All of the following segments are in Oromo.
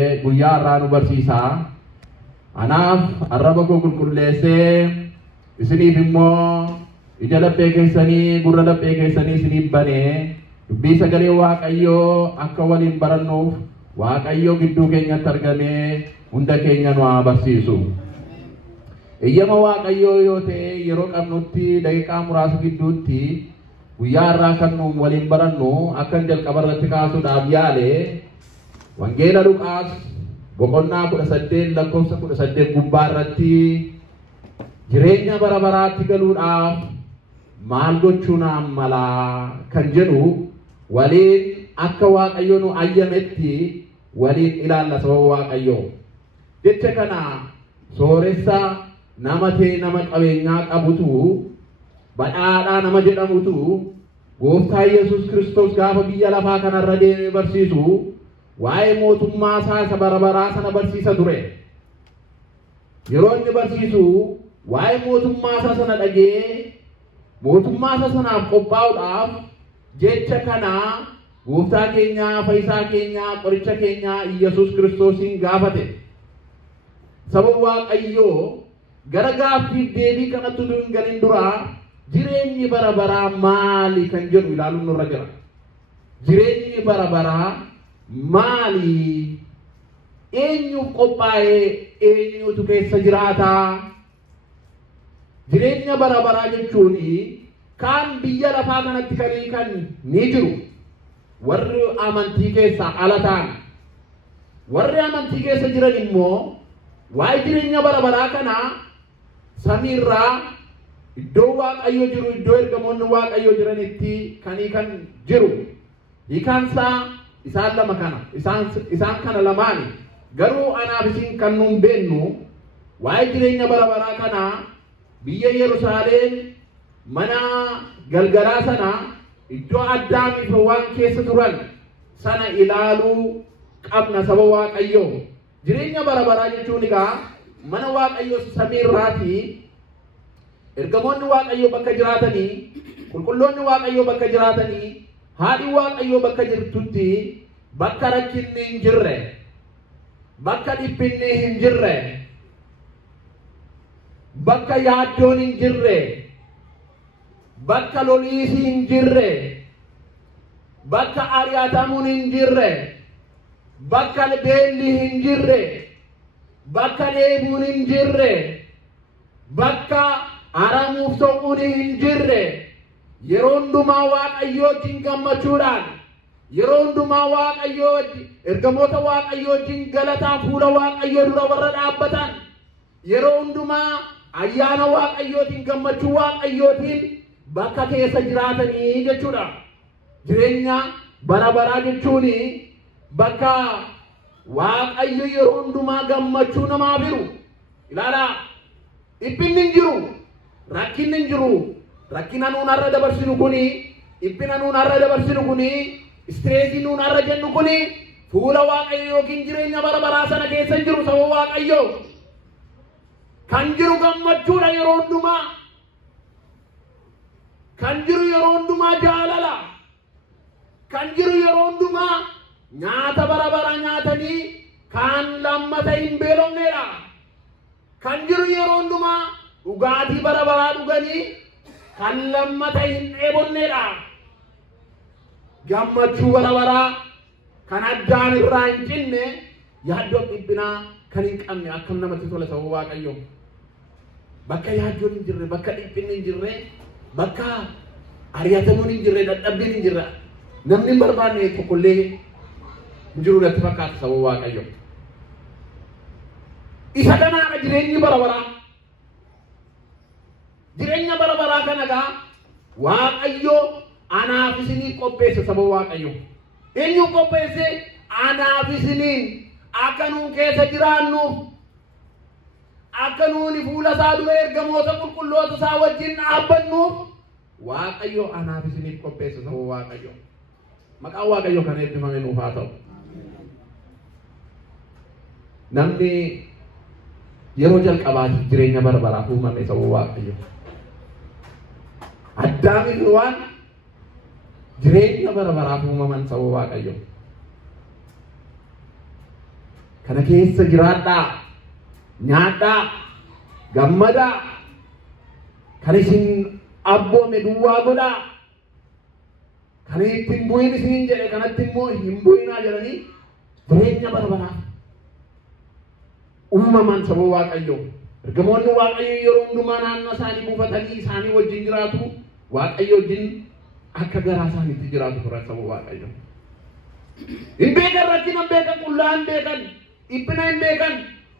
guyyaa irraa nu barsiisa. Anaaf arraba koo qulqulleessee isiniif immoo ija laphee keessanii gurra laphee keessanii isiniif banee dubbii sagalee Waaqayyoo akka waliin barannuuf Waaqayyoo gidduu keenyatti argamee hunda keenya nu haa barsiisu. Eeyyama Waaqayyoo yoo ta'e yeroo qabnutti daqiiqaa muraasa gidduutti guyyaa irraa kan nu waliin barannu akka jalqaba irratti kaasuudhaaf yaale Wangeela Luqaas boqonnaa 18 lakkoofsa 18 gubbaa irratti jireenya bara baraatti galuudhaaf maal gochuun mala kan jedhu waliin akka Waaqayyo nu ayyametti waliin ilaalla sababa Waaqayyo. Jecha kana sooressa nama ta'e nama qabeenyaa qabutu badhaadhaa nama jedhamutu Gooftaa Yesuus Kiristoos gaafa biyya lafaa kanarra deemee barsiisu waa'ee mootummaa isaa isa bara baraa sana barsiisa ture. Yeroo inni barsiisu waa'ee mootummaa isaa sana dhagee mootummaa isaa sanaaf qophaa'uudhaaf jecha kana Gooftaa keenya Fayyisaa keenya qoricha keenya Yesuus Kiristoosiin gaafate. Sababa Waaqayyoo gara gaaffiif deebii kanatti utuu hin galin dura jireenyi bara baraa maali kan jedhu ilaaluun nurra jira. Jireenyi bara baraa maali? Eenyuuf qophaa'ee eenyutu keessa jiraata? Jireenya bara baraa jechuun kan biyya lafaa kanatti kan ni jiru warri amantii keessa ala ta'an, warri amantii keessa jiran immoo waa'ee jireenya bara baraa kana samiirraa iddoo Waaqayyo jiru, iddoo ergamoonni Waaqayyo jiranitti kan jiru. Hiikansaa isaan lama kana, isaan kana lamaani. Garuu anaaf isin kan nuun beennu waa'ee jireenya bara baraa kana biyya Yerusaalem mana galgalaa sana iddoo Addaamiif waan keessa turan sana ilaaluu qabna sababa Waaqayyoo. Jireenya bara baraa jechuun egaa mana Waaqayyoo samiirraati. Ergamoonni Waaqayyoo bakka jiraatanii, qulqulloonni Waaqayyoo bakka jiraatanii, haadhi Waaqayyoo bakka jirtutti bakka rakkinni hin jirre, bakka dhiphinni hin jirre, bakka yaaddoon hin jirre, bakka loliisi hin jirre, bakka ari'atamuun hin jirre, bakka beelli hin jirre, bakka dheebuun hin jirre, bakka aramuuf soquun hin jirre, yeroo hundumaa Waaqayyoo wajjin gammachuudhaan, yeroo hundumaa Waaqayyoo wajjin ergamoota Waaqayyoo wajjin galataan fuula Waaqayyoo dura warra dhaabbatan, yeroo hundumaa ayyaana Waaqayyootiin gammachuu Waaqayyootiin bakka keessa jiraatanii jechuudha. Jireenya bara baraa jechuun bakka Waaqayyo yeroo hundumaa gammachuu namaaf jiru. Ilaalaa, dhiphinni hin jiru, rakkinni hin jiru. Rakkina nuun har'a dabarsinu kuni, dhiphina nuun har'a dabarsinu kuni, istireesii nuun har'a jennu kuni fuula Waaqayyo yookiin jireenya bara baraa sana keessa hin jiru. Sababa Waaqayyo kan jiru gammachuudha yeroo hundumaa, kan jiru yeroo hundumaa jaalala, kan jiru yeroo hundumaa nyaata bara baraa nyaatanii kan lammata hin beelofnedha. Kan jiru yeroo hundumaa dhugaatii bara baraa dhuganii kan lammata hin dheebonnedha. Gammachuu bara baraa kan addaan irraa hin cinne, yaaddoo dhiphinaa kan hin qabne akkam namatti tola sababa Waaqayyoo. Bakka yaaddoon hin jirre, bakka dhiphinni hin jirre, bakka ari'atamuun hin jirre, dadhabbiin hin jirre, namni hin barbaanne tokkollee hin jiru natti fakkaata sababa Waaqayyoo. Isa kanaadha jireenyi bara baraa. Jireenya bara baraa kana gaa Waaqayyo anaaf isiniif qopheesse sababa Waaqayyo. Eenyu qopheesse? Anaaf isiniin akka nuun keessa jiraannuuf, akka nuuni fuula isaa dura ergamoota qulqulloota isaa wajjin dhaabbannuuf Waaqayyo anaaf isiniif qopheesse sababa Waaqayyo. Maqaan Waaqayyo kana eebbifame nuuf haa ta'u. Namni yeroo jalqabaatiif jireenya bara baraaf uumame sababa Waaqayyo. Addaamiif waan jireenya bara baraaf uumaman sababa Waaqayyo. kana keessa jiraadhaa nyaadhaa gammadaa kan isin abboome duwwaa godhaa kan ittiin bu'in isin jedhe kanatti immoo hin bu'inaa jedhanii jireenya bara baraa uumaman saba Waaqayyoo ergamoonni Waaqayyoo yeroo hundumaa naannoo isaanii buufatanii isaanii wajjin jiraatu Waaqayyoo wajjin akka garaa isaaniitti jiraatu turan saba Waaqayyoo. Hin beekan rakkina hin beekan qullaa hin beekan dhiphina hin beekan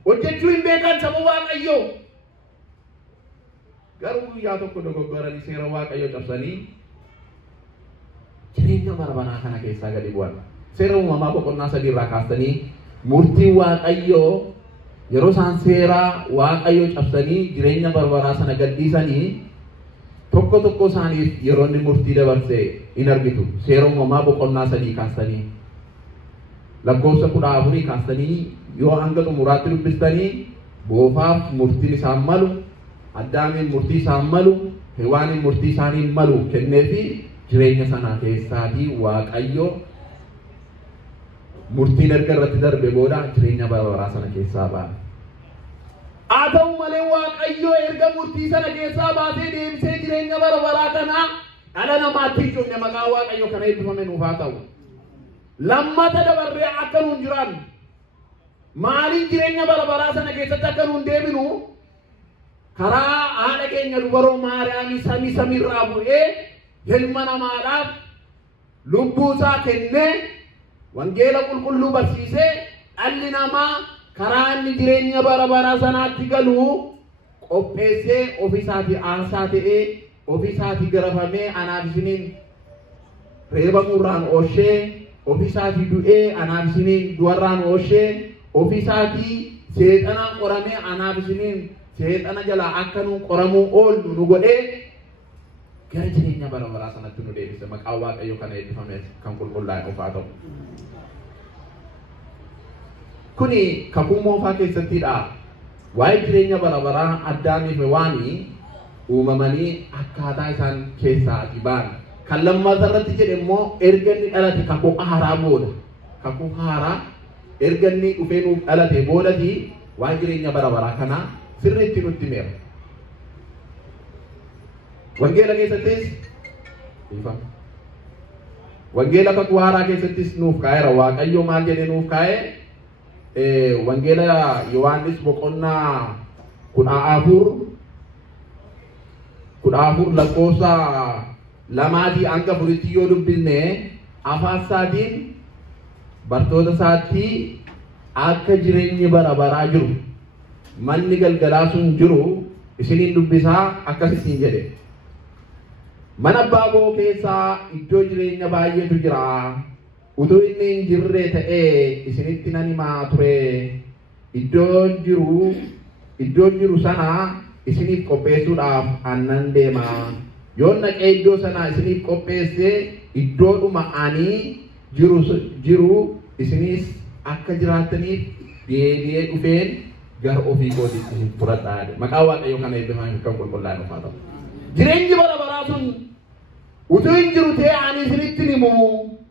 hojjechuu hin beekan saba Waaqayyoo. Garuu guyyaa tokko dogoggoranii seera Waaqayyoo cabsanii jireenya bara baraa kana keessaa gadi bu'an. Seera uumamaa boqonnaa 3 irraa kaastanii murtii Waaqayyoo yeroo isaan seera Waaqayyoo cabsanii jireenya bara baraa sana gadhiisanii tokko tokko isaaniif yeroo inni murtii dabarsee in argitu. Seera uumamaa boqonnaa 3 kaastanii lakkoofsa 14 kaastanii yoo hanga xumuraatti dubbistanii boofaaf murtiin isaan malu, Addaamiin murtii isaan malu, Hewaaniin murtii isaanii malu kenneefi jireenya sana keessaatii Waaqayyoo murtiin erga irratti darbe booda jireenya bara baraa sana keessaa ba'a. Haa ta'u malee Waaqayyoo erga murtii sana keessaa baasee deebisee jireenya bara baraa kana dhala namaatti hin cufne. Maqaan Waaqayyoo kana eebbifame nuuf haa ta'u. Lammata dabarree akka nuun jiraannu maaliin jireenya bara baraa sana keessatti akka nuun deebinu karaa haadha keenya dubaroo Maariyaamii samiirraa bu'ee ilma namaadhaaf lubbuu isaa kennee wangeela qulqulluu barsiisee dhalli namaa karaa inni jireenya bara baraa sanaatti galu qopheessee ofiisaatii aarsaa ta'ee ofiisaatii garafamee anaaf isiniin reebamurraan ooshee ofiisaatii du'ee anaaf isiniin du'arraan ooshee ofiisaatii seexanaan qoramee anaaf isiniin seexana jalaa akka nuun qoramuu oollu nu godhee gara jireenya bara baraa sanatti nu deebise. Maqaan Waaqayyoo kana eebbifame kan qulqullaa'e ofaa ta'u. Kuni kakuu moofaa keessattidha. Waa'ee jireenya bara baraa Addaamiif Hewaanii uumamanii akkaataa isaan keessaa ba'an. Kan lammataa irratti jedhe immoo erga inni dhalate kakuu haaraa booda. Kakuu haaraa erga inni dhufee nuuf dhalate boodati waa'ee jireenya bara baraa kana sirriitti nutti himeera. Wangeela keessattis wangeela kakuu haaraa keessattis nuuf kaa'eera. Waaqayyo maal jedhee nuuf kaa'e? Wangeela Yohaannis boqonnaa 14 lakkoofsa 2 hanga 4 yoo dubbisne afaan isaatiin bartoota isaatti akka jireenyi bara baraa jiru manni galgalaa sun jiru isiniin dubbisaa akkasiin jedhe. Mana abbaa koo keessaa iddoo jireenya baay'eetu jira. Utuu inni hin jirre ta'ee isinitti nan himaa ture. Iddoon jiru sana isiniif qopheessuudhaaf aannan deema. Yoon dhaqee iddoo sana isiniif qopheesse iddoodhuma ani jiru isinis akka jiraattaniif deebi'ee dhufeen gara ofii kootiitti hin fudhadhaa. Maqaa Waaqayyoo kana eebbifame kan qulqullaa'e nuuf haa ta'u. Jireenyi bara baraa sun utuu hin jiru ta'ee ani isinitti himu.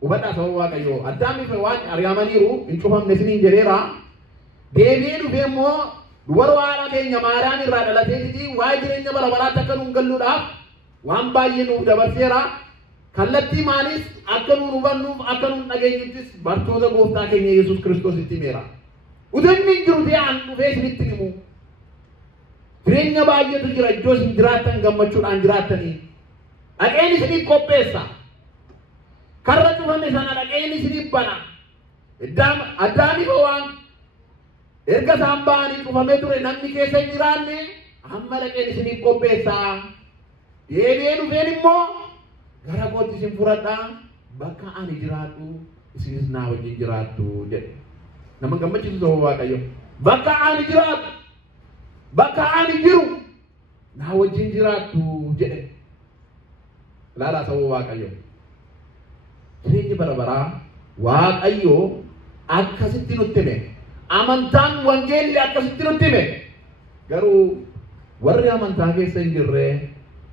Hubadhaa saba Waaqayyoo. Addaamiif waan ari'amaniiru hin cufamne isiniin jedheera. Deebi'ee dhufee immoo dubaroo haadha keenya Maariyaam irraa dhalateetii waa'ee jireenya bara baraatti akka nuun galluudhaaf waan baay'ee nuuf dabarseera. Kallattii maalis akka nuun hubannuuf akka nuun dhageenyuttis bartoota gooftaa keenya Yesuus Kiristoos itti himeera. Utuu inni hin jiru ta'ee ani dhufee isinitti himu. Jireenya baay'eetu jira iddoo isin jiraattan gammachuudhaan jiraattanii. Dhaqeen isiniif qopheessa. Karra cufame sana dhaqeen isiniif bana. Addaamiif waan erga isaan ba'anii cufamee ture namni keessa hin jiraanne amma dhaqeen isiniif qopheessa. Deebi'ee dhufeen immoo gara kootti isin fudhadhaa bakka ani jiraadhu isinis naa wajjin jiraattu jedhe. Nama gammachiisu saba Waaqayyo. Bakka ani jiraadhu bakka ani jiru naa wajjin jiraattu jedhe. Ilaalaa saba Waaqayyo. Jireenyi bara baraa Waaqayyo akkasitti nutti hime. Amantaan wangeelli akkasitti nutti hime. Garuu warri amantaa keessa hin jirre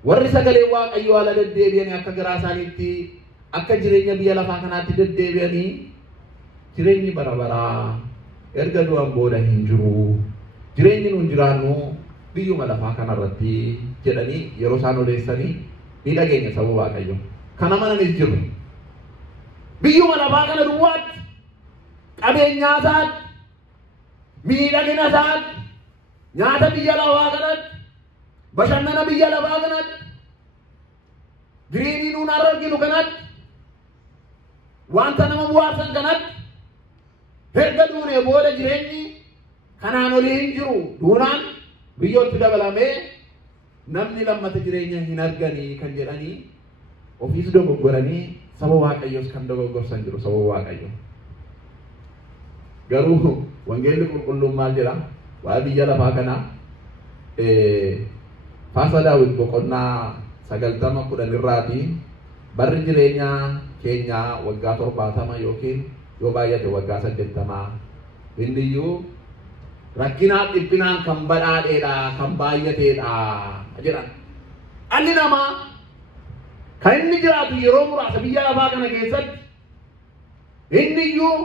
warri sagalee Waaqayyoo ala deddeebi'anii akka garaa isaaniitti akka jireenya biyya lafaa kanaatti deddeebi'anii jireenyi bara baraa erga du'an booda hin jiru. Jireenyi nuun jiraannu biyyuma lafaa kanarratti jedhanii yeroo isaan odeessanii ni dhageenya saba Waaqayyo. Kana mananis jiru. Biyyuma lafaa kana duwwaatti qabeenyaa isaatti miidhagina isaatti nyaata biyya lafaa kanatti bashannana biyya lafaa kanatti jireenyi nuun arginu kanatti wanta nama bu'aarsan kanatti erga duunee booda jireenyi kanaan olii hin jiru. Duunaan biyyootti dabalamee namni lammata jireenya hin arganii kan jedhanii ofiis dogoggoranii saba Waaqayyoos kan dogoggorsan jiru saba Waaqayyo. Garuu wangeelli qulqulluun maal jedha? Waa biyya lafaa kana Faasa Daawit boqonnaa 90 irraati barri jireenya keenya waggaa 70 yookiin yoo baay'ate waggaa 80 hindiyyuu rakkinaaf dhiphinaan kan badhaadheedha kan baay'ateedha jedhan. Dhalli namaa kan inni jiraatu yeroo muraasa biyya lafaa kana keessatti hindiyyuu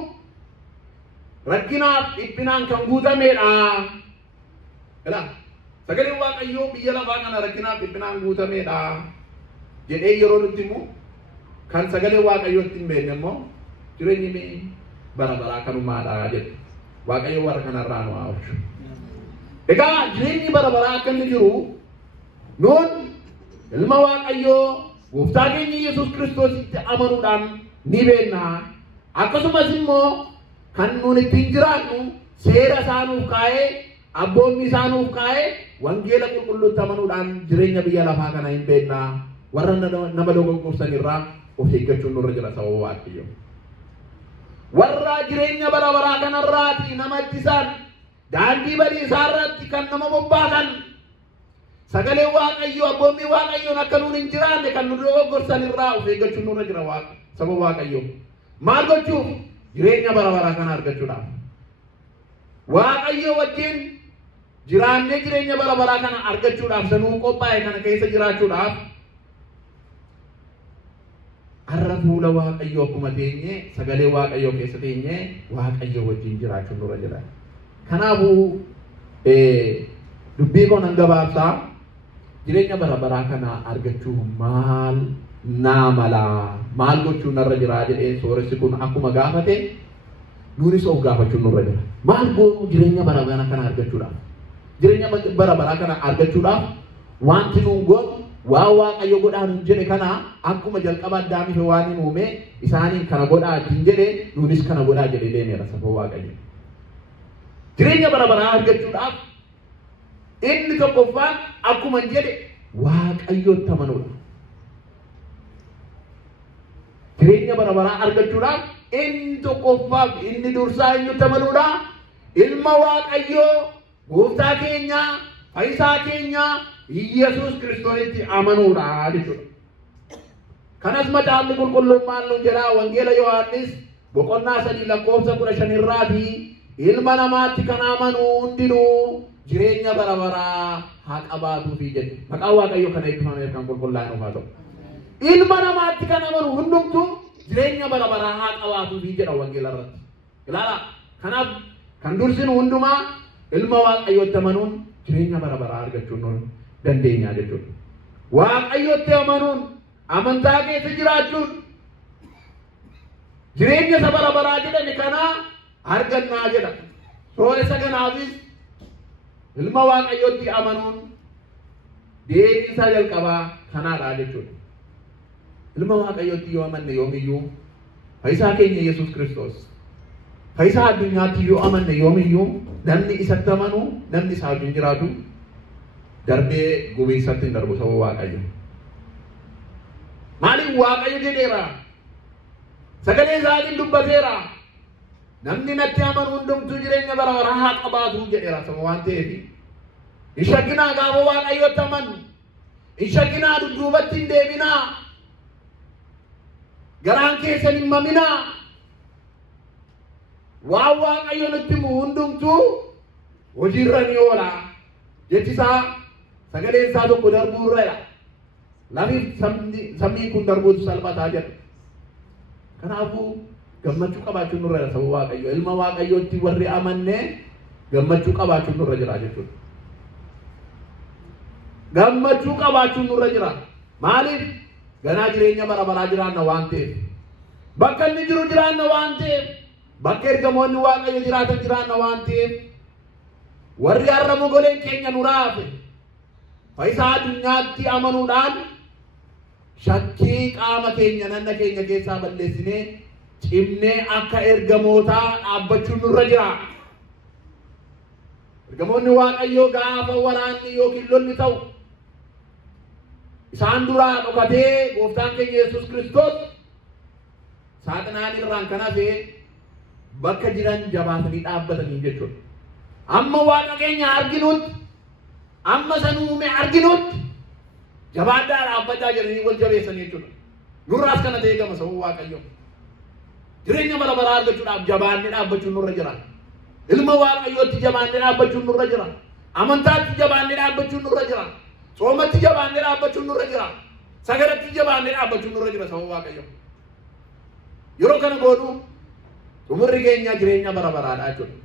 rakkinaaf dhiphinaan kan guutameedha. Sagaleen Waaqayyoo biyya lafaa kana rakkinaaf dhiphinaan guutameedha jedhee yeroo nutti himu kan sagalee Waaqayyootti hin beekne immoo jireenyi bara baraa kanumaadha jedhu. Waaqayyo warra kanarraa nu haa oolchu. Egaa jireenyi bara baraa akka inni jiru nuun ilma Waaqayyoo gooftaa keenya Yesuus Kiristoositti amanuudhaan ni beekna. Akkasumas immoo kan nuun ittiin jiraannu seera isaa nuuf kaa'ee abboonni isaa nuuf kaa'ee wangeela qulqulluutti amanuudhaan jireenya biyya lafaa kana hin beekna. Warra nama dogoggorsan irraa of eeggachuun nurra jira saba Waaqayyo. Warra jireenya bara baraa kanarraati nama ittisan daandii badiisaa irratti kan nama bobbaasan sagalee Waaqayyo abboonni Waaqayyoon akka nuun hin jiraanne kan nu dogoggorsan irraa of eeggachuun nurra jira saba Waaqayyo. Maal gochuuf? Jireenya bara baraa kana argachuudhaaf. Waaqayyo wajjin jiraannee jireenya bara baraa kana argachuudhaaf sanuu qophaa'e kana keessa jiraachuudhaaf har'a fuula Waaqayyo akkuma teenye sagalee Waaqayyo keessa teenye Waaqayyo wajjin jiraachuun nurra jira. Kanaafuu dubbii koo nan gabaabsaa jireenya bara baraa kana argachuu maal gochuu narra jira jedhee sooressi kun akkuma gaafate nuunis of gaafachuun nurra jira. Maal goonu jireenya bara baraa kana argachuudhaaf? Jireenya bara baraa kana argachuudhaaf wanti nuun goonu waa Waaqayyo godhaa nuun jedhe kana akkuma jalqaba Addaamiif waan hin uume isaaniin kana godhaa ittiin jedhe nuunis kana godhaa jedhe deemeera saba Waaqayyo. Jireenya bara baraa argachuudhaaf inni tokkoffaan akkuma jedhe Waaqayyotti amanuudha. Jireenya bara baraa argachuudhaaf inni tokkoffaaf inni dursaa eenyutti amanuudha? Ilma Waaqayyoo gooftaa keenya fayyisaa keenya Yesuus Kiristoositti amanuudha jechuudha. Kanas Macaafni Qulqulluun maal nuun jedha? Wangeela Yohaannis boqonnaa 3:15 irraati ilma namaatti kan amanu hundinuu jireenya bara baraa haa qabaatuufi jedhe. Maqaan Waaqayyoo kana eebbifameef kan qulqullaa'e nuuf haa ta'u. Ilma namaatti kan amanu hundumtuu jireenya bara baraa haa qabaatuufi jedha wangeela irratti. Ilaala. Kanaaf kan dursinu hundumaa ilma Waaqayyootti amanuun jireenya bara baraa argachuun nu dandeenya jechuudha. Waaqayyootti amanuun amantaa keessa jiraachuun jireenya isa bara baraa jedhame kana argannaa jedha. Sooressa kanaafis ilma Waaqayyootti amanuun deebii isaa jalqabaa kanaadha jechuudha. Ilma Waaqayyootti yoo amanne yoomiyyuu fayyisaa keenya Yesuus Kiristoos fayyisaa addunyaatti yoo amanne yoomiyyuu namni isatti amanu namni isaa wajjin jiraatu darbee gubiisatti hin darbu saba Waaqayyo. Maaliif Waaqayyo jedheera? Sagalee isaatiin dubbateera. Namni natti amanu hundumtuu jireenya bara baraa haa qabaatu jedheera saba waan ta'eef. Hin shakkinaa gaafa Waaqayyotti amanu. Hin shakkinaa dudduubatti hin deebinaa. Garaan keessan hin maminaa. Waan Waaqayyo nutti himu hundumtuu hojiirra ni oola. Jechi isaa sagaleen isaa tokko darbuu irra lafiif sammiin kun darbuutu salphataa jedha. Kanaafuu gammachuu qabaachuun nurra jira sababa waaqayyo ilma waaqayyootti warri amanne gammachuu qabaachuun nurra jira jechuudha. Gammachuu qabaachuun nurra jira. Maaliif? Ganaa jireenya bara baraa jiraanna waan ta'eef. Bakka inni jiru jiraanna waan ta'eef. Bakka ergamoonni waaqayyo jiraatan jiraanna waan ta'eef. Warri har'a mogoleen keenya nu raafe faayisaa addunyaatti amanuudhaan shakkii qaama keenya nanna keenya keessaa balleessinee cimnee akka ergamootaa dhaabbachuun nurra jira. Ergamoonni waaqayyoo gaafa waraanni yookiin lolli ta'u isaan duraa dhokatee gooftaan keenya Yesuus Kiristoos saaxinaan irraan kan hafe bakka jiran jabaatanii dhaabbatanii jechuudha. Amma waaqa keenya arginutti amma sanuume arginutti jabaadhaa dhaabbachaa jiranii wal jabeessanii jechuudha. Nurraas kana ta'ee gama sababa waaqayyoo. Jireenya bara baraa argachuudhaaf jabaannee dhaabbachuun nurra jira. Ilma waaqayyootti jabaannee dhaabbachuun nurra jira. Amantaatti jabaannee dhaabbachuun nurra jira. Soomatti jabaannee dhaabbachuun nurra jira. Sagaratti jabaannee dhaabbachuun nurra jira sababa waaqayyoo. Yeroo kana goonu umurri keenya jireenya bara baraadhaa jechuudha.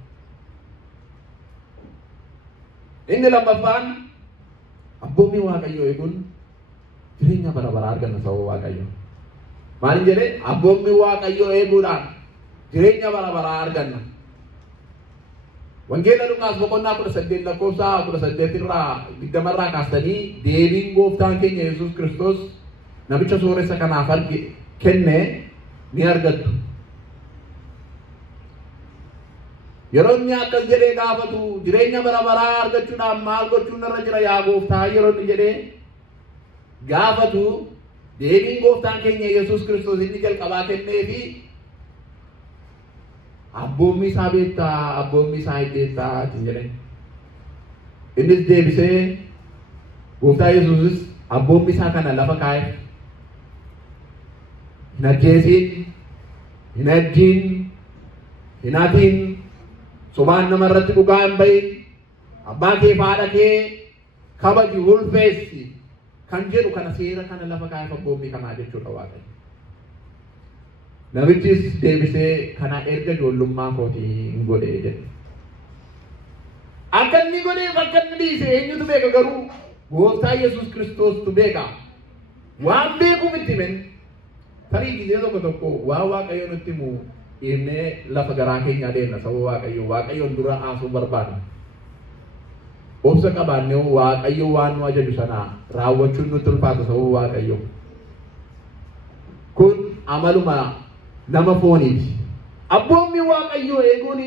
Inni lammaffaan abboommi waaqayyoo eeguun jireenya bara baraa arganna sababa waaqayyoo. Maaliin jedhee abboommi waaqayyoo eeguudhaan jireenya bara baraa arganna. Wangeela Luqaas boqonnaa 18 lakkoofsa 18 irraa 20 irraa kaastanii deebiin gooftaan keenya Yesuus Kiristoos namicha sooressa kanaaf kenne ni argattu. Yeroo inni akkas jedhee gaafatu jireenya bara baraa argachuudhaaf maal gochuun narra jira yaa gooftaa yeroo inni jedhee gaafatu deebiin gooftaan keenya Yesuus Kiristoos inni jalqabaa kennee fi abboommi isaa beektaa abboommi isaa hin beektaa jedhee innis deebisee gooftaa Yesuusis abboommi isaa kana lafa kaa'e hin ajjeesiin hin ajjiin hin hatiin sobaan namarratti dhugaa hin bahin abbaa kee haadha kee kabaji ulfeessi kan jedhu kana seera kana lafa kaa'e abboommi kanaa jechuudha waaqayyo. Namichis deebisee kana erga ijoollummaa kootii hin godhee jedhe. Akka inni godheef akka inni dhiise eenyutu beeka garuu gooftaa Yesuus Kiristoostu beeka. Waan beekuuf itti himen tarii gisee tokko tokko waan waaqayyo nutti himu dhiibnee lafa garaa keenya adeemna sababa waaqayyoon dura haasuu barbaadna. Obsa qabaannee waaqayyo waan nu ajaju sana raawwachuun nutti ulfaata sababa waaqayyo. Kun amaluma nama fooniiti. Abboommi waaqayyoo eeguun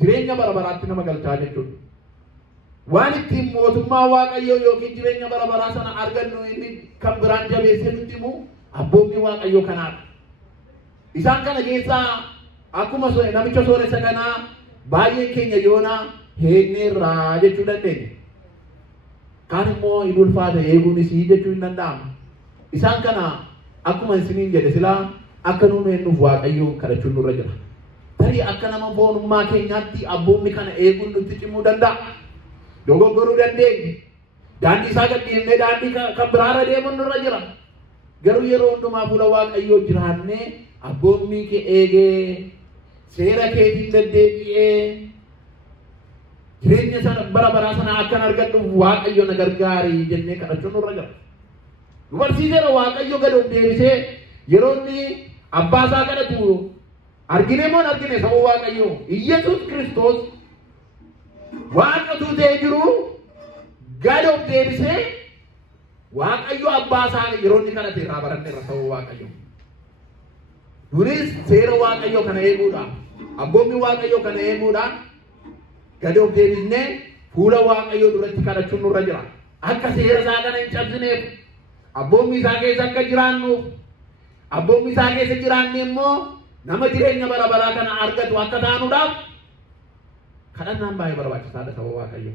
jireenya bara baraatti nama galchaa jechuudha. Waan ittiin mootummaa waaqayyoo yookiin jireenya bara baraa sana argannu inni kan biraan jabeessee nutti himu abboommi waaqayyoo kanaadha. Isaan kana keessaa akkuma namicha sooressa kanaa baay'een keenya yoonaa heenneerraa jechuu dandeenya. Kaan immoo hin ulfaata eeguunis jechuu hin danda'amu. Isaan kana akkuma isiniin jedhe silaa akka nuun eennuuf waaqayyoon kadhachuun nurra jira. Tarii akka nama foonummaa keenyaatti abboommi kana eeguun nutti cimuu danda'a. Dogoggoruu dandeenya. Daandii isaa gadhiifnee daandii kan biraarra deemuun nurra jira. Garuu yeroo hundumaa fuula waaqayyoo jiraannee abboommi kee eegee seera keetiin deddeebi'ee jireenya sana bara baraa sana akkan argadhuuf waaqayyo na gargaari jennee kadhachuun nurra jira. Nu barsiiseera waaqayyo gad of deebisee yeroo inni abbaa isaa kadhatu argine moo argine sababa waaqayyo Yesuus Kiristoos waaqatu ta'ee jiru gad of deebisee waaqayyo abbaa isaa yeroo inni kadhate irraa baranneerra sababa waaqayyo. Nunis seera waaqayyo kana eeguudhaan abboommi waaqayyo kana eeguudhaan gad of deebisnee fuula waaqayyo duratti kadhachuun nurra jira. Akka seera isaa kana hin cabsineef abboommi isaa keessa akka jiraannuuf abboommi isaa keessa jiraanne immoo nama jireenya bara baraa kana argatu akka taanuudhaaf kadhannaan baay'ee barbaachisaadha sababa waaqayyo.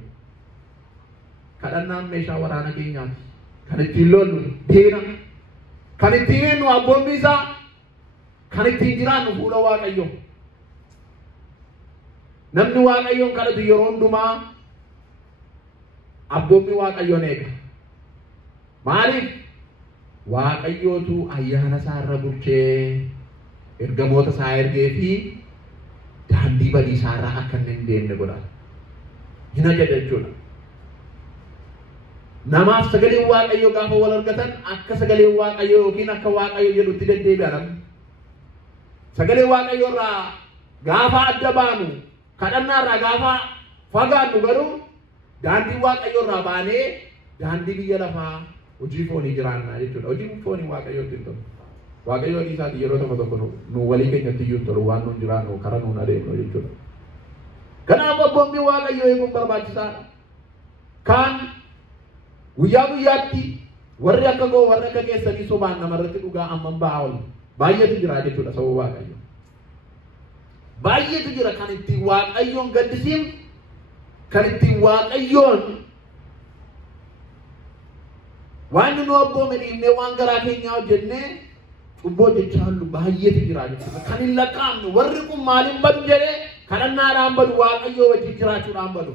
Kadhannaan meeshaa waraana keenyaati. Kan ittiin lollu diina kan ittiin eenyu abboommi isaa kan ittiin jiraannu fuula waaqayyo. Namni waaqayyoon kadhatu yeroo hundumaa abboommi waaqayyoon eega. Maaliif? Waaqayyootu ayyaana isaa irra bulchee ergamoota isaa ergee fi daandii badiisaa irraa akka hin deemne godha. Hin ajaja jechuudha. Namaaf sagalee waaqayyoo gaafa wal argatan akka sagalee waaqayyoo yookiin akka waaqayyo jedhutti deddeebi'an. Sagalee waaqayyoo irraa gaafa adda baanu kadhannaa irraa gaafa fagaannu garuu daandii waaqayyoo irraa baanee daandii biyya lafaa hojii foonii jiraannaa jechuudha. Hojii foonii waaqayyootti hin tolu. Waaqayyoo isaati yeroo tokko nu walii keenyatti iyyuu hin tolu waan nuun jiraannu karaa nuun adeemnu jechuudha. Kanaaf abboonni waaqayyoo eeguun barbaachisaadha. Kaan guyyaa guyyaatti warri akka koo warri akka keessanii sobaan namarratti dhugaa amman ba'aa ol baay'eetu jira jechuudha sababa waaqayyoo. Baay'eetu jira kan ittiin waaqayyoon gaddisiin kan ittiin waaqayyoon waan nu abboome dhiibnee waan garaa keenyaa hojjennee cubboo jechaa hallu baay'eetu jira jechuudha. Kan hin lakkaa'amne warri kun maaliin badu jedhee kadhannaadhaan badu waaqayyoo wajjin jiraachuudhaan badu.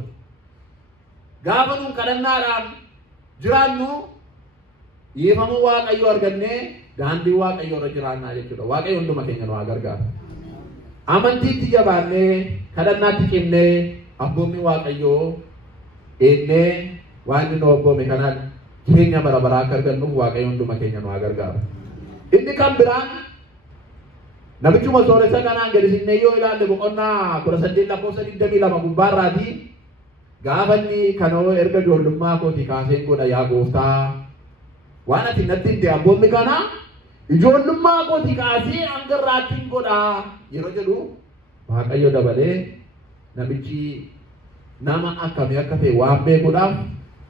Gaafa nuun kadhannaadhaan jiraannu dhiifama waaqayyoo argannee daandii waaqayyoo irra jiraannaa jechuudha. Waaqayyo hunduma keenya nu haa gargaaru. Amantiitti jabaannee kadhannaatti cimnee abboommi waaqayyoo eegnee waan nu abboome kanaan jireenya bara baraa akka argannuuf waaqayyo hunduma keenya nu haa gargaaru. Inni kan biraan namichuma sooressa kanaan gadi sinnee yoo ilaalle boqonnaa 18:22 gubbaarraatii gaafa inni kanoo erga ijoollummaa kooti kaaseen godha yaa gooftaa waan ati natti himte abboommi kana ijoollummaa kooti kaasee hanga irraatti godha yeroo jedhu waaqayyo dabalee namichi nama akkamii akka ta'e waan beekuudhaaf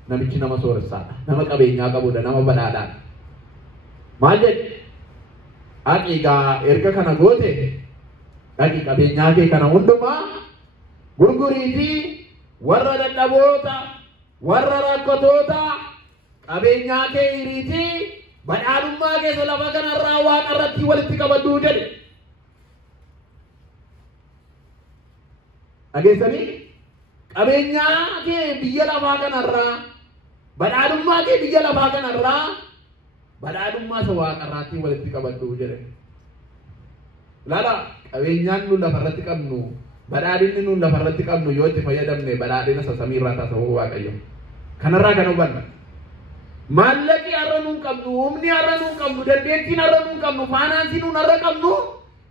namichi nama sooressaadha, nama qabeenyaa qabudha, nama badhaadhaadha. Maal jedhe? Ati egaa erga kana goote dhaqi qabeenyaa kee kana hundumaa gurguriitii warra dadhaboota warra rakkatoota qabeenyaa kee hiriitii badhaadhummaa keessa lafa kanarraa waaqa irratti walitti qabadhu jedhe. Dhageessanii qabeenyaa kee biyya lafaa kanarraa badhaadhummaa kee biyya lafaa kanarraa badhaadhummaa isa waaqa irratti walitti qabadhu jedhe. Ilaala qabeenyaan nu lafarratti qabnu badhaadhinni nu lafarratti qabnu yoo itti fayyadamne badhaadhina isa samiirraa taasifuu waaqayyo. Kanarraa kan hubanna. Maallaqi har'a nuun qabnu, humni har'a nuun qabnu, dandeettiin har'a nuun qabnu, faanaansiin nuun har'a qabnu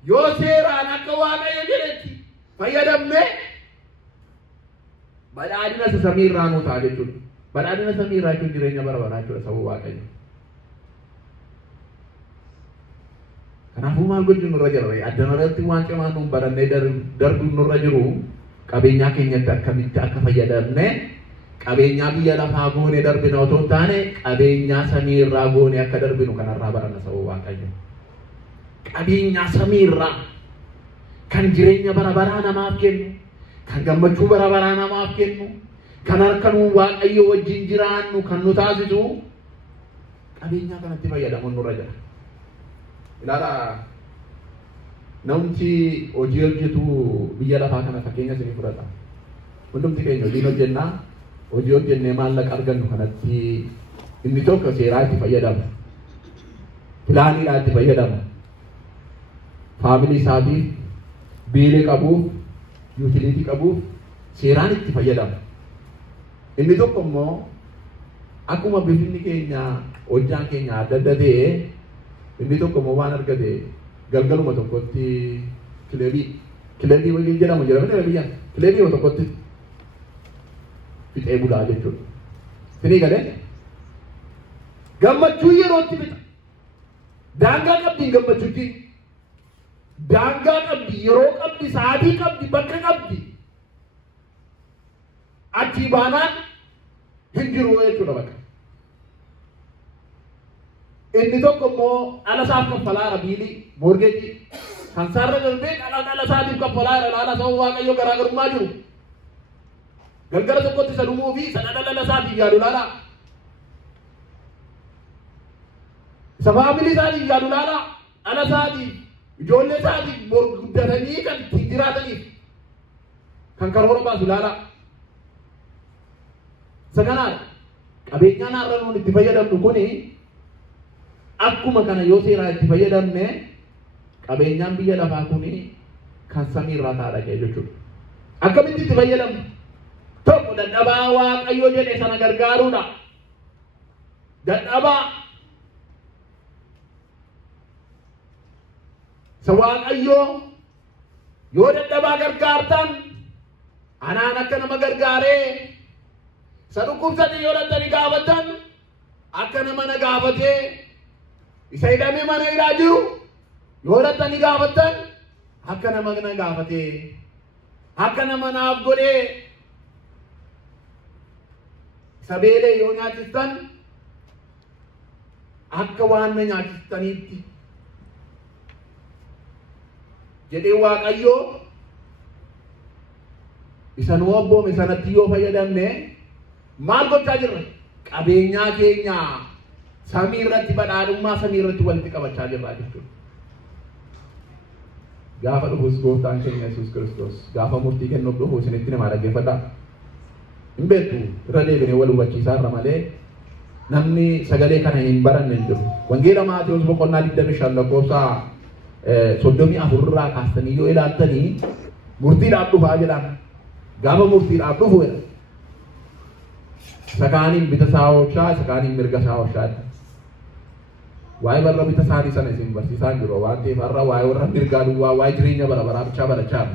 yoo seeraan akka waaqayyo jedhetti fayyadamne badhaadhina isa samiirraa nu ta'a jechuudha. Badhaadhina samiirraa jechuun jireenya bara baraa jechuudha sababa waaqayyo. Kanaafuu maal gochuun nurra jira? Addana irratti waan cimaa nuun barannee darbuun nurra jiru qabeenyaa keenyatti akkamitti akka fayyadamne qabeenyaa biyya lafaa goone darbina otoo hin taane qabeenyaa samii irraa goone akka darbinu kanarraa baranna sababa waaqayyo. Qabeenyaa samii irraa kan jireenya bara baraa namaaf kennu, kan gammachuu bara baraa namaaf kennu, kan harka nuun waaqayyo wajjin jiraannu kan nu taasisu qabeenyaa kanatti fayyadamuun nurra jira. Ilaala namni hojii hojjetu biyya lafaa kana fakkeenya isinii fudhata. Hundumti keenya hojii hojjennaa hojii hojjennee maallaqa argannu kanatti inni tokko seeraa itti fayyadama, pilaaniidhaa itti fayyadama, faamilii isaatiif biilee qabuuf, yuutiliitii qabuuf seeraan itti fayyadama. Inni tokko immoo akkuma bifinni keenya hojjaan keenya adda adda ta'e inni tokko immoo waan argate galgaluma tokkotti kilebii waliin jedhamu jedhamee biyyaan kilebii tokkotti fixee bulaa jechuudha. Sinii galee gammachuu yerootti fixa. Daangaa qabdi gammachuutti. Daangaa qabdi, yeroo qabdi, sa'aatii qabdi, bakka qabdi. Achii baanaan hin jiru jechuudha bakka. Inni tokko immoo dhala isaaf kaffalaara biilii morgeejii kan saarra darbee dhala isaatiif kaffalaara laala sababa waaqayyo garaagarummaa jiru. Galgala tokkotti isa dhumuu fi isa dhala isaatiif yaadu laala. Isa faamilii isaatiif yaadu laala. Dhala isaatiif ijoollee isaatiif guddatanii kan ittiin jiraataniif kan karoora baasu laala. Isa kanaadha. Qabeenyaan har'a nuun itti fayyadamnu kuni akkuma kana yoo seeraa itti fayyadamne qabeenyaan biyya lafaa kuni kan samii irraa taa'ee jechuudha. Akkamitti itti fayyadamu? Tokko dadhabaa Waaqayyo jedhe sana gargaaruudha. Dadhabaa sa Waaqayyo yoo dadhabaa gargaartan anaan akka nama gargaaree sa dhukkubsatan yoo dadhabanii gaafatan akka nama na gaafatee isa hidhamee mana hidhaa jiru yoo dadhabanii gaafatan akka nama na gaafatee akka nama naaf godhee sabeelee yoo nyaachistan akka waan na nyaachistaniitti jedhee Waaqayyo isa nu obboome sanatti yoo fayyadamne maal gochaa jirra? Qabeenyaa keenya samii irratti badhaadhummaa samii irratti walitti qabachaa jirra jechuudha. Gaafa dhufus gooftaan keenya Yesuus Kiristoos gaafa murtii kennuuf dhufu isinitti nama dhaggeeffadhaa. Hin beektu irra deebinee wal hubachiisaa irra malee namni sagalee kana hin baranne hin jiru. Wangeela Maatewos boqonnaa 25 lakkoofsa 34 irraa kaastanii yoo ilaaltanii murtiidhaaf dhufaa jedhaan gaafa murtiidhaaf dhufu jedha. Sakaaniin bita isaa oolchaa, sakaaniin mirga isaa oolchaa. Waa'ee warra bita isaanii sana isin barsiisaa jiru waan ta'eef har'a waa'ee warra mirgaa duwwaa waa'ee jireenya bara baraa bichaa barachaa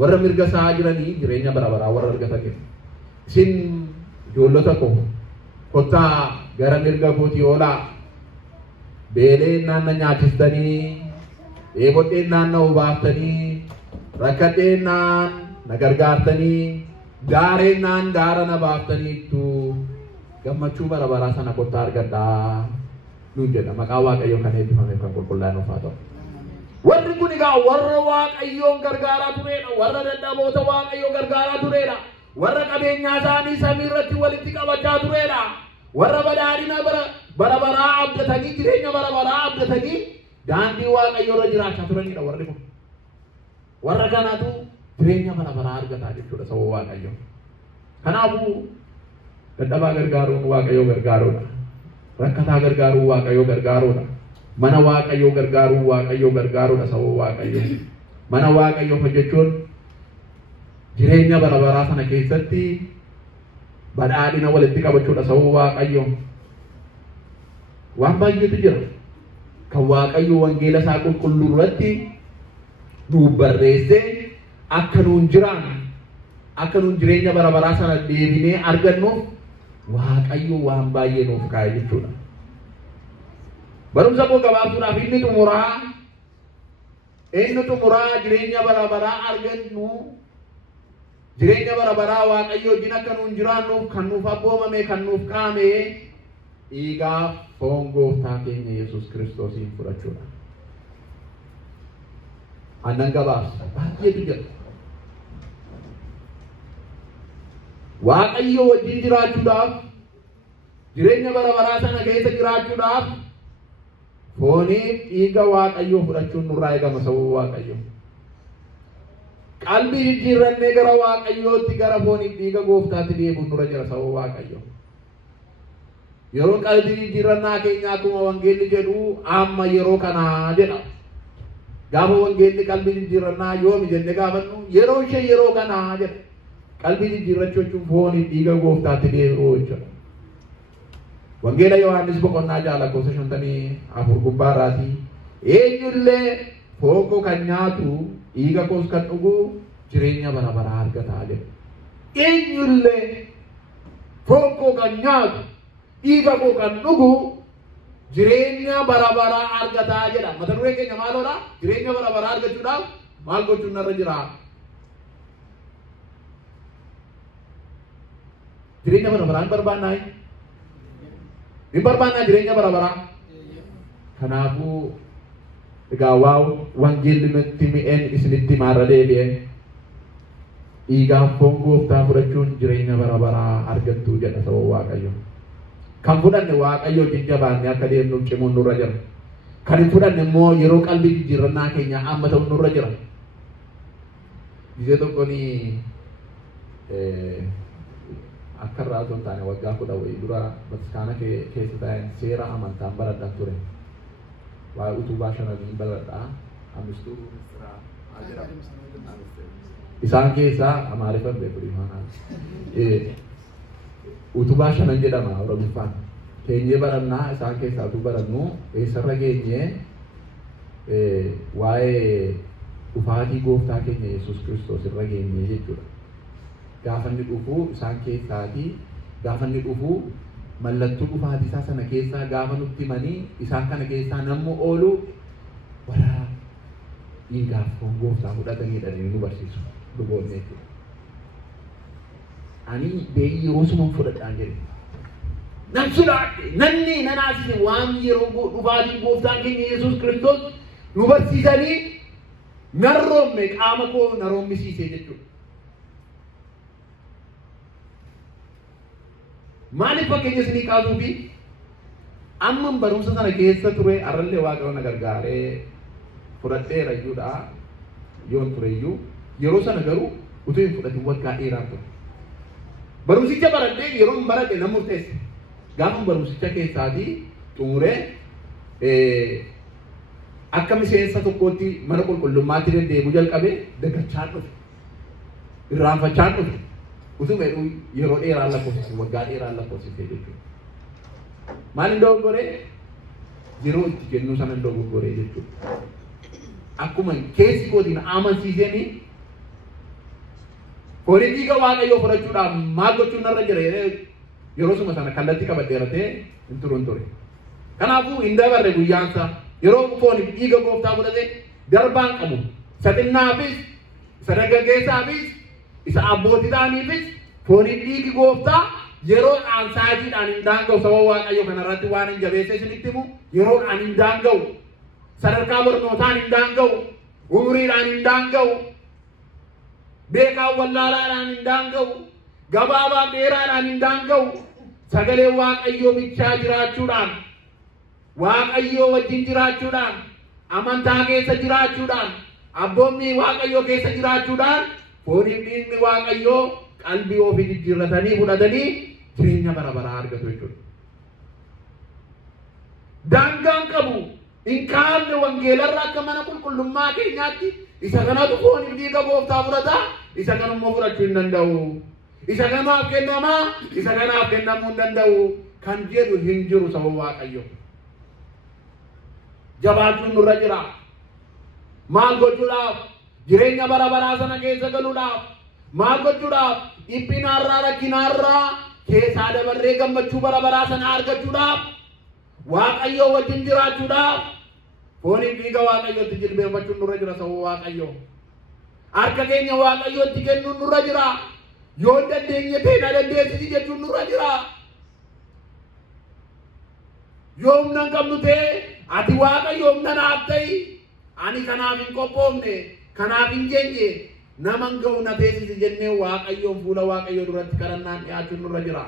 warra mirga isaa jiranii jireenya bara baraa warra argatan. Isin ijoollota koo kottaa gara mirga kootii oolaa. Beeleen naanna nyaachistanii, dheebodheen naanna hubaaftanii, rakkadheen naan na gargaartanii, daareen naan daara na baaftaniittu gammachuu bara baraa sana kottaa argadhaa nuun jedha. Maqaa Waaqayyoo kan eebbifame kan qulqullaa'an haa ta'u. Warri kun egaa warra Waaqayyoon gargaaraa turedha. Warra dadhaboota Waaqayyoo gargaaraa turedha. Warra qabeenyaa isaanii samii irratti walitti qabachaa turedha. Warra badhaadhina bara baraa abdatanii jireenya bara baraa abdatanii daandii Waaqayyoo irra jiraachaa turanidha warri kun. Warra kanaatu jireenya bara baraa argataa jechuudha saba Waaqayyoo. Kanaafuu dadhabaa gargaaruun Waaqayyoo gargaaruudha. Rakkataa gargaaruun Waaqayyoo gargaaruudha. Mana Waaqayyoo gargaaruun Waaqayyoo gargaaruudha saba Waaqayyoo. Mana Waaqayyoo hojjechuun jireenya bara baraa sana keessatti badhaadhina walitti qabachuudha saba Waaqayyoo. Waan baay'eetu jira kan Waaqayyo wangeela isaa qulqulluu irratti nuuf barreessee akka nuun jireenya bara baraa sana deebinee argannuuf Waaqayyo waan baay'ee nuuf kaa'e jechuudha. Barumsa koo gabaabsuudhaaf inni xumuraa jireenya bara baraa argannu jireenya bara baraa Waaqayyo wajjin akka nuun jiraannuuf kan nuuf abboomame kan nuuf kaa'ame dhiigaa foon gooftaa keenya Yesuus Kiristoosiin fudhachuudha. Annan gabaabsa baay'eetu jira. Waaqayyo wajjin jiraachuudhaaf jireenya bara baraa sana keessa jiraachuudhaaf fooniif dhiiga Waaqayyoo fudhachuun nurraa eegama saba Waaqayyo. Qalbii jijjiirrannee gara Waaqayyootti gara fooniif dhiiga gooftaatti deebi'uun nurra jira saba Waaqayyo. Yeroo qalbii jijjiirrannaa keenya akkuma wangeelli jedhu amma yeroo kanaa jedha. Gaafa wangeelli qalbii jijjiirrannaa yoomi jennee gaafannu yeroo ishee yeroo kanaa jedha. Qalbii jijjiirrachuu jechuun fooniif dhiiga gooftaatti deebi'uu jechuudha. Wangeela Yohaannis boqonnaa 6:54 gubbaarraatii eenyullee foon koo kan nyaatu dhiiga koos kan dhugu jireenya bara baraa argataa jedha. Eenyullee foon koo kan nyaatu dhiiga koo kan dhugu jireenya bara baraa argataa jedha. Mata dureen keenya maaloodha? Jireenya bara baraa argachuudhaaf maal gochuun narra jira? Jireenya bara baraa hin barbaannaa? Hin barbaannaa jireenya bara baraa? Kanaafuu egaa wangeelli nutti mi'een isinitti maarra deebi'e dhiigaaf foon gooftaa fudhachuun jireenya bara baraa argattuu jedha saba Waaqayyo. Kan fudhanne Waaqayyo wajjin jabaanne akka deemnuuf cimuun nurra jira. Kan hin fudhanne immoo yeroo qalbii jijjiirrannaa keenya amma ta'uun nurra jira. Biyya tokkoon akka irraa osoo hin taane waggaa 10 wayii dura bataskaana keessa taa'een seera amantaan baradhaan ture. waa'ee utubaa shananii baradhaa amistuu isaan keessaa amaariffan beekuu utubaa shanan jedhama Oromiffaan keenyee barannaa isaan keessaa utuu barannu eessarra geenyee waa'ee dhufaatii gooftaa keenya Yesuus Kiristoos irra geenyee jechuudha. Gaafa inni dhufuu isaan keessaatii gaafa inni dhufuu mallattoo dhufaatii isaa sana keessaa gaafa nutti himanii isaan kana keessaa namni oolu warra dhiigaaf gooftaa fudhatanidha nu barsiisu luboonni jechuudha. Ani beeyi yeroo suman fudhadhaan jedhe. Nan sodaadhe nanni nanaasise waan yeroo dhufaatii gooftaan keenya Yesuus Kiristoos nu barsiisanii narroomme qaama koo naroommisiisee jechuudha. Maaliif fakkeenya isinii kaasuufi amman barumsa sana keessa ture arrallee Waaqayyo na gargaaree fudhadheera iyyuudha yoon ture iyyuu yeroo sana garuu utuu hin fudhatin waggaa dheeraa ture. Barumsicha baradhee yeroo hin baradhe nan murteesse. Gaafa barumsicha keessaatii xumuree akka miseensa tokkootti mana qulqullummaatti deddeebi'uu jalqabee dagachaan dhufe. Irraanfachaan dhufe. Utuu meedhuu yeroo dheeraan lakkoofsise waggaa dheeraan lakkoofsise jechuudha. Maal hin dogoggoree yeroo itti kennuu sana hin dogoggoree jechuudha. Akkuma keessi kootiin amansiisanii foonii dhiiga Waaqayyoo fudhachuudhaan maal gochuun narra jira yeroo suma sana kallattii qabadheeratee hin turuun ture. Kanaafuu hin dabarre guyyaansa yeroo foonii dhiiga gooftaa fudhate darbaan qabu isa xinnaafis isa dargaggeessaafis isa abbootii ta'aniifis foonii dhiigi gooftaa yeroodhaan sa'aatiidhaan hin daanga'u sababa Waaqayyo kanarratti waan hin jabeesse isinitti himu yeroodhaan hin daanga'u sadarkaa barnootaan hin daanga'u umuriidhaan hin daanga'u beekaan wallaalaadhaan hin daanga'u gabaabaa dheeraadhaan hin daanga'u sagalee Waaqayyoo bichaa jiraachuudhaan Waaqayyoo wajjin jiraachuudhaan amantaa keessa jiraachuudhaan abboommii Waaqayyoo keessa jiraachuudhaan fooniif dhiigni Waaqayyoo qalbii ofii jijjiirratanii fudhatanii jireenya bara baraa argatu jechuudha. Daangaan qabu hin kaafne wangeelarra akka mana qulqullummaa keenyaatti isa kanatu fooniif dhiiga gooftaa fudhata isa kanummoo fudhachuu hin danda'u. Isa kanaaf kennamaa isa kanaaf kennamuu hin danda'u kan jedhu hin jiru sababa Waaqayyoo. Jabaachuun nurra jira. Maal gochuudhaaf? Jireenya bara baraa sana keessa galuudhaaf maal gochuudhaaf dhiphinaarraa rakkinaarraa keessaa dabarree gammachuu bara baraa sana argachuudhaaf Waaqayyoo wajjin jiraachuudhaaf fooniif dhiiga Waaqayyootti jilbeenfachuun nurra jira sababa Waaqayyoo. Harka keenya Waaqayyootti kennuun nurra jira. Yoo dandeenye ta'e na dandeessisi jechuun nurra jira. Yoo humna hin qabnu ta'e ati Waaqayyo humna naaf ta'i ani kanaaf hin qophoofne kanaaf hin geenye nama hin ga'u na teessisi jennee Waaqayyoon fuula Waaqayyoo duratti kadhannaan dhiyaachuun nurra jira.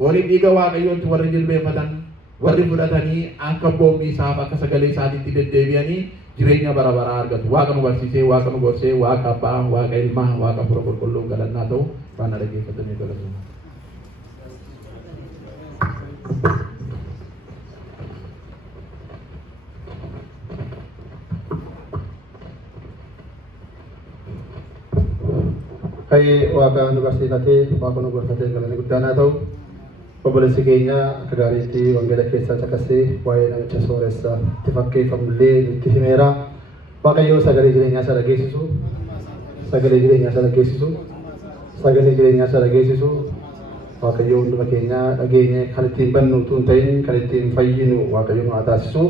Fooniif dhiiga Waaqayyootti warri jilbeenfatan warri fudhatanii akka boombii isaaf akka sagalee isaatiitti deddeebi'anii jireenya bara baraa argatu. Waaqa nu barsiisee Waaqa nu gorsee Waaqa abbaa Waaqa ilmaa Waaqa fura qulqulluun galannaa ta'u faana dhaggeeffatanii galatu. Hai Waaqa nu barsiifatee Waaqa nu gorfatee galanni guddaan haa ta'u. Obboleessi keenya akka gaariitti wangeela keessaa caqasee waa'ee namicha sooressaa itti fakkeeffamullee nutti himeera. Waaqayyoo sagalee jireenyaa isa dhageessisu sagalee jireenyaa isa dhageessisu sagalee jireenyaa isa dhageessisu Waaqayyoo hunduma keenya dhageenye kan ittiin bannu utuu hin ta'in kan ittiin fayyinu Waaqayyoo nu haa taasisu.